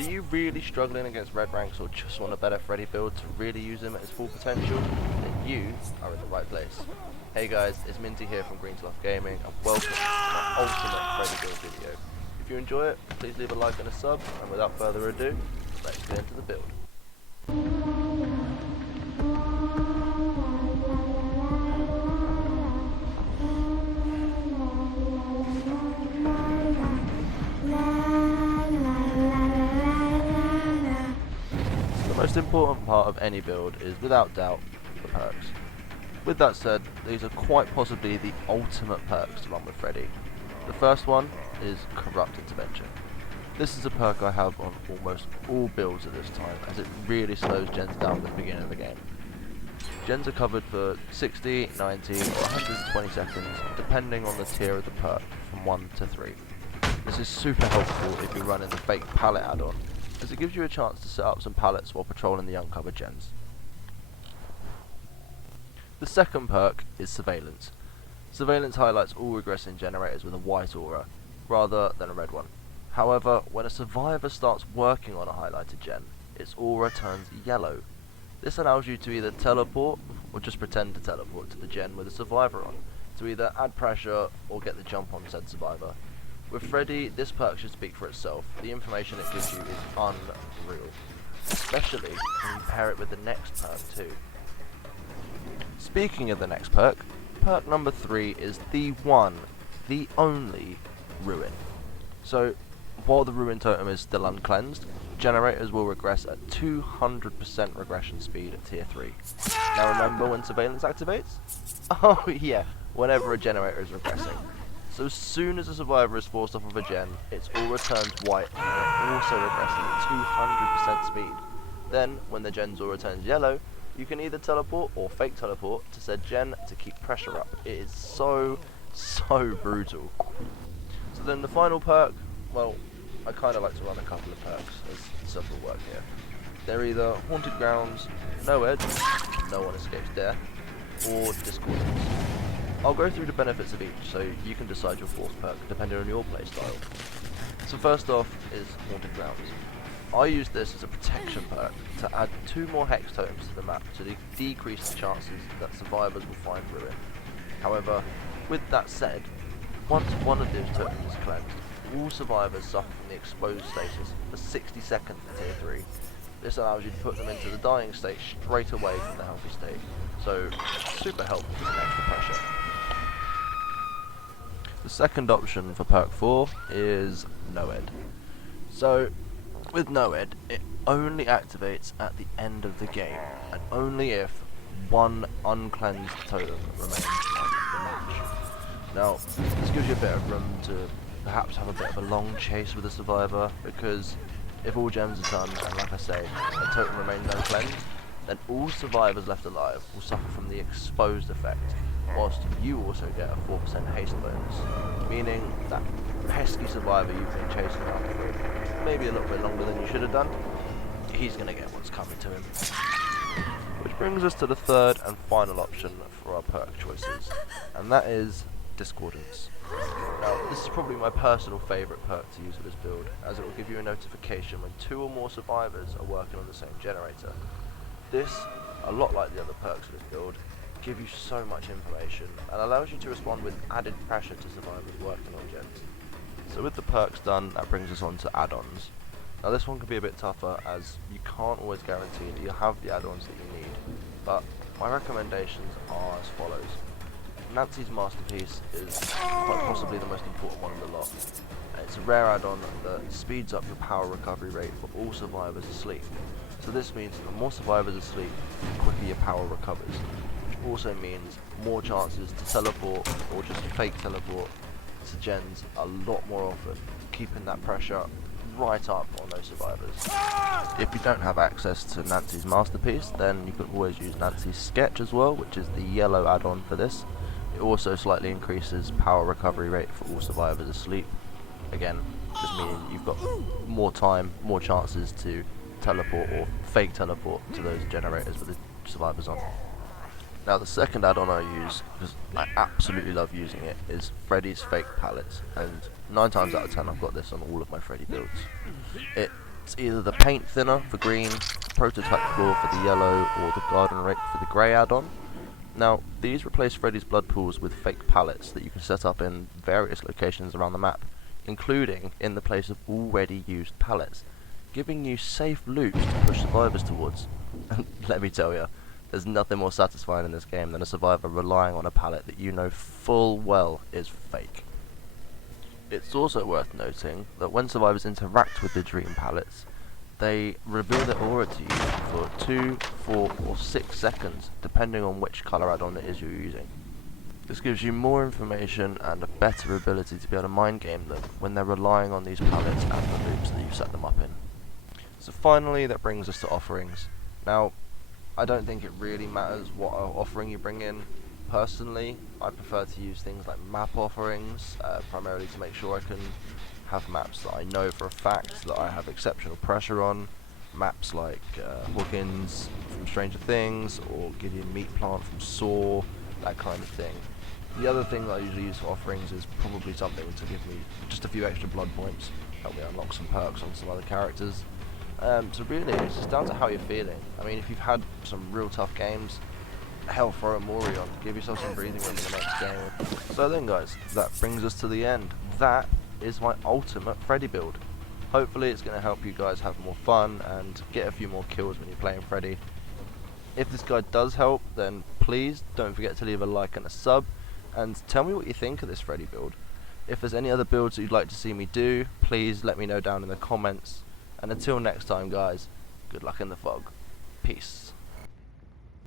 Are you really struggling against red ranks or just want a better Freddy build to really use him at his full potential? Then you are in the right place. Hey guys, it's Minty here from Greensloft Gaming and welcome to my ultimate Freddy build video. If you enjoy it, please leave a like and a sub, and without further ado, let's get into the build. The most important part of any build is, without doubt, the perks. With that said, these are quite possibly the ultimate perks to run with Freddy. The first one is Corrupt Intervention. This is a perk I have on almost all builds at this time, as it really slows gens down at the beginning of the game. Gens are covered for 60, 90 or 120 seconds, depending on the tier of the perk, from 1 to 3. This is super helpful if you're running the fake pallet add-on, as it gives you a chance to set up some pallets while patrolling the uncovered gens. The second perk is Surveillance. Surveillance highlights all regressing generators with a white aura, rather than a red one. However, when a survivor starts working on a highlighted gen, its aura turns yellow. This allows you to either teleport, or just pretend to teleport to the gen with a survivor on, to either add pressure or get the jump on said survivor. With Freddy, this perk should speak for itself. The information it gives you is unreal, especially when you pair it with the next perk too. Speaking of the next perk, perk number 3 is the one, the only Ruin. So, while the Ruin totem is still uncleansed, generators will regress at 200% regression speed at tier 3. Now remember when Surveillance activates? Oh yeah, whenever a generator is regressing. So as soon as a survivor is forced off of a gen, its aura turns white and it also regresses at 200% speed. Then, when the gen's aura turns yellow, you can either teleport or fake teleport to said gen to keep pressure up. It is so brutal. So then the final perk, well, I kind of like to run a couple of perks as several work here. They're either Haunted Grounds, No Edge, No One Escapes Death, or Discordance. I'll go through the benefits of each so you can decide your fourth perk depending on your playstyle. So first off is Haunted Grounds. I use this as a protection perk to add 2 more hex totems to the map to decrease the chances that survivors will find Ruin. However, with that said, once one of these tokens is cleansed, all survivors suffer from the exposed status for 60 seconds in tier 3. This allows you to put them into the dying state straight away from the healthy state, so super helpful for some extra pressure. The second option for perk 4 is No-Ed. So, with No-Ed, it only activates at the end of the game, and only if one uncleansed totem remains on the match. Now, this gives you a bit of room to perhaps have a bit of a long chase with a survivor, because if all gems are done, and like I say, a totem remains uncleansed, then all survivors left alive will suffer from the exposed effect, whilst you also get a 4% haste bonus, meaning that pesky survivor you've been chasing after for maybe a little bit longer than you should have done, he's going to get what's coming to him. Which brings us to the third and final option for our perk choices, and that is Discordance. Now, this is probably my personal favourite perk to use with this build, as it will give you a notification when 2 or more survivors are working on the same generator. This, a lot like the other perks of this build, give you so much information and allows you to respond with added pressure to survivors working on gens. So with the perks done, that brings us on to add-ons. Now this one can be a bit tougher, as you can't always guarantee that you'll have the add-ons that you need, but my recommendations are as follows. Nancy's Masterpiece is quite possibly the most important one of the lot. It's a rare add-on that speeds up your power recovery rate for all survivors asleep. So this means that the more survivors asleep, the quicker your power recovers, which also means more chances to teleport or just fake teleport to gens a lot more often, keeping that pressure right up on those survivors. If you don't have access to Nancy's Masterpiece, then you could always use Nancy's Sketch as well, which is the yellow add-on for this. It also slightly increases power recovery rate for all survivors asleep. Again, just meaning you've got more time, more chances to teleport or fake teleport to those generators with the survivors on. Now the second add-on I use, because I absolutely love using it, is Freddy's Fake Pallets, and 9 times out of 10 I've got this on all of my Freddy builds. It It's either the paint thinner for green, prototype floor for the yellow, or the garden rake for the grey add-on. Now, these replace Freddy's blood pools with fake pallets that you can set up in various locations around the map, including in the place of already used pallets, giving you safe loot to push survivors towards. And let me tell you, there's nothing more satisfying in this game than a survivor relying on a pallet that you know full well is fake. It's also worth noting that when survivors interact with the dream pallets, they reveal their aura to you for 2, 4 or 6 seconds, depending on which colour add-on it is you're using. This gives you more information and a better ability to be able to mind game them when they're relying on these pallets and the loops that you set them up in. So finally, that brings us to offerings. Now, I don't think it really matters what offering you bring in. Personally, I prefer to use things like map offerings, primarily to make sure I can have maps that I know for a fact that I have exceptional pressure on. Maps like Hawkins from Stranger Things, or Gideon Meatplant from Saw, that kind of thing. The other thing that I usually use for offerings is probably something to give me just a few extra blood points, help me unlock some perks on some other characters. So really, it's just down to how you're feeling. I mean, if you've had some real tough games, hell, throw a Mori on, give yourself some breathing room in the next game. So then guys, that brings us to the end. That is my ultimate Freddy build. Hopefully it's going to help you guys have more fun and get a few more kills when you're playing Freddy. If this guide does help, then please don't forget to leave a like and a sub, and tell me what you think of this Freddy build. If there's any other builds that you'd like to see me do, please let me know down in the comments. And until next time guys, good luck in the fog. Peace.